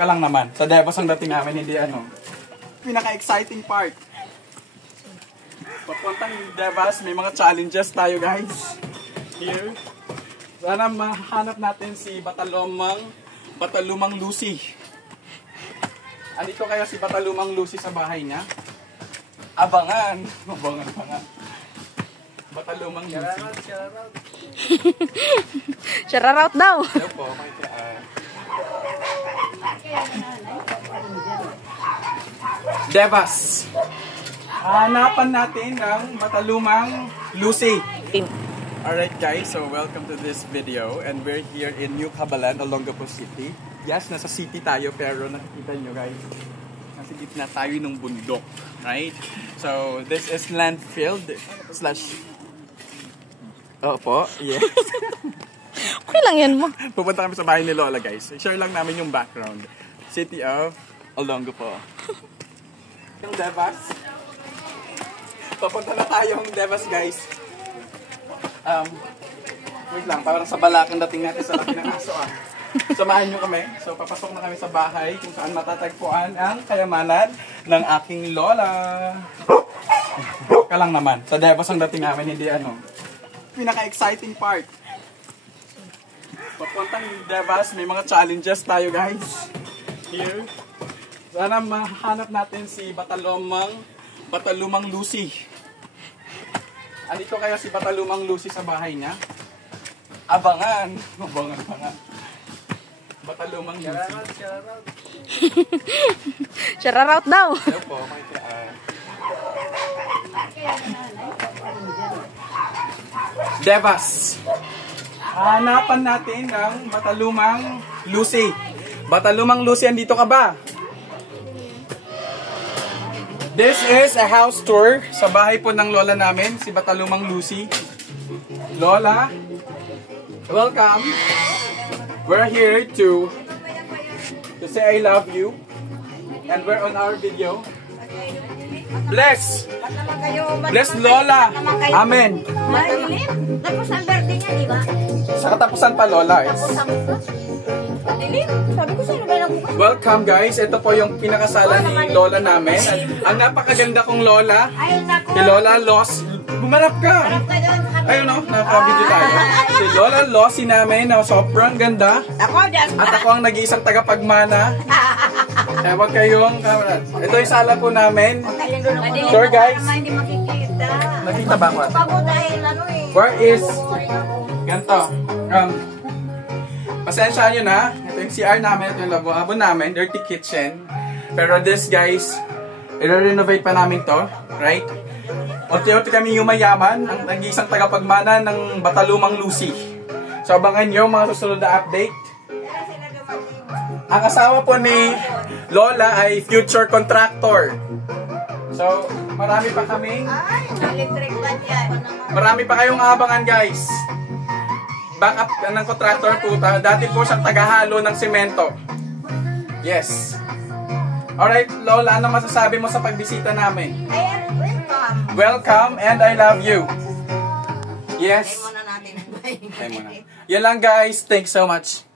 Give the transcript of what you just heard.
Ka lang naman. Sa Devas ang dating namin, hindi ano. Pinaka-exciting part. Papuntang Devas, may mga challenges tayo guys. Here. Sana mahanap natin si Batalumang Lucy. Andito kaya si Batalumang Lucy sa bahay niya? Abangan. Abangan pa nga. Batalumang Lucy. Shoutout daw. Hello po. Devas. Hanapan natin ng Batalumang Lucy. Alright guys, so welcome to this video and we're here in New Cabalan, Olongapo City. Yes, nasa city tayo pero nakikita nyo guys, nasa gitna tayo ng bundok, right? So this is landfill slash... Opo, yes. Okay lang yan mo. Pupunta kami sa bahay ni Lola guys. Share lang namin yung background. City of Olongapo. Yung Devas. Papunta na tayong Devas guys. Wait lang, parang sa Balacan dating natin sa laki ng aso ah. Samahan nyo kami. So papasok na kami sa bahay kung saan matatagpuan ang kayamanan ng aking Lola. Ka lang naman. Sa Devas ang dating namin, hindi ano. Pinaka-exciting part. Papuntang Devas, may mga challenges tayo guys. Here. Sana mahanap natin si Batalumang Lucy. Andito kaya si Batalumang Lucy sa bahay niya? Abangan. Abangan pa nga. Batalumang Lucy. Shoutout daw. Hello po. Devas. Hanapan natin ng Batalumang Lucy. Batalumang Lucy, andito ka ba? This is a house tour sa bahay po ng Lola namin, si Batalumang Lucy. Lola, welcome. We're here to say I love you. And we're on our video. Bless! Bless Lola! Amen! Tapos ang birthday niya, di ba? Sa katapusan pa Lola. Sabi ko sa'yo, ba bukas? Welcome guys, ito po yung pinakasala ni Lola namin. At ang napakaganda kong Lola, Ay, naku. si Lola Los. Bumarap ka! Harap ka doon. Ayun o, naka-video tayo. Si Lola Losi namin na sobrang ganda. Ako, dyan. At ako ang nag-iisang tagapagmana. Eh, wag kayong kamerad. Ito yung sala po namin. Sure guys. Hindi makikita. Nakita ba ako? Pagod dahil ano eh. Where is... Ganto. Pasensya nyo na. Ito yung CR namin. Ito yung lababo namin. Dirty kitchen. Pero this guys, i-renovate pa namin to. Right? Unti-unti kami yumayaman. Ang nag-iisang tagapagmana ng Batalumang Lucy. So abangan nyo mga susunod na update. Ang asawa po ni Lola ay future contractor. So, marami pa kaming... Ay, electric ban yan. Marami pa kayong abangan guys. Backup ng contractor po. Dati po siyang tagahalo ng semento. Yes. Alright, Lola, ano masasabi mo sa pagbisita namin? Ay, welcome. Welcome and I love you. Yes. Ay, muna natin. Yan lang guys. Thanks so much.